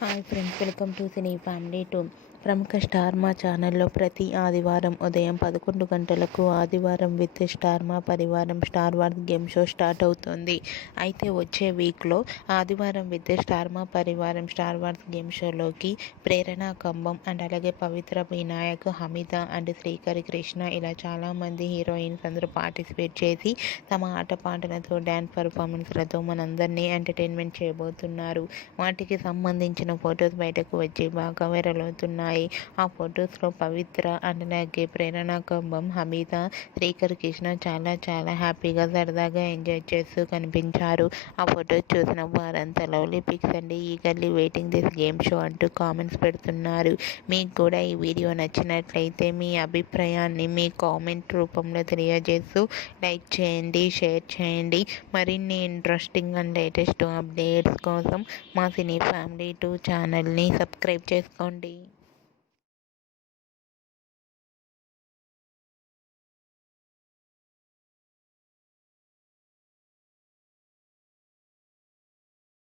Hi friends, welcome to cine family 2. ప్రముఖ star మా ఛానల్లో ప్రతి ఆదివారం ఉదయం 11 గంటలకు ఆదివారం with star Maa Parivaaram star wars game show start అవుతుంది. అయితే వచ్చే వీక్లో ఆదివారం with star Maa Parivaaram star wars game షోలోకి ప్రేరణ కంబం అండ్ అలాగే పవిత్ర వినాయక్, హమీద అండ్ శ్రీకరి కృష్ణ ఇలా చాలామంది హీరోయిన్స్ అందరూ పార్టిసిపేట్ చేసి తమ ఆటపాటలతో డ్యాన్స్ పర్ఫార్మెన్స్లతో మనందరినీ ఎంటర్టైన్మెంట్ చేయబోతున్నారు. వాటికి సంబంధించిన ఫొటోస్ బయటకు వచ్చి బాగా వైరల్ అవుతున్నాయి. ఆ ఫొటోస్లో పవిత్ర అండ్ అలాగే ప్రేరణ కంబం, హమీద, శ్రీకర్ కృష్ణ చాలా హ్యాపీగా సరదాగా ఎంజాయ్ చేస్తూ కనిపించారు. ఆ ఫొటోస్ చూసిన వారంతా లవ్లీ పిక్స్ అండి, eagerly waiting this game show అంటూ కామెంట్స్ పెడుతున్నారు. మీకు కూడా ఈ వీడియో నచ్చినట్లయితే మీ అభిప్రాయాన్ని మీ కామెంట్ రూపంలో తెలియజేస్తూ లైక్ చేయండి, షేర్ చేయండి. మరిన్ని ఇంట్రెస్టింగ్ అండ్ లేటెస్ట్ అప్డేట్స్ కోసం మా సినీ ఫ్యామిలీ 2 ఛానల్ని సబ్స్క్రైబ్ చేసుకోండి.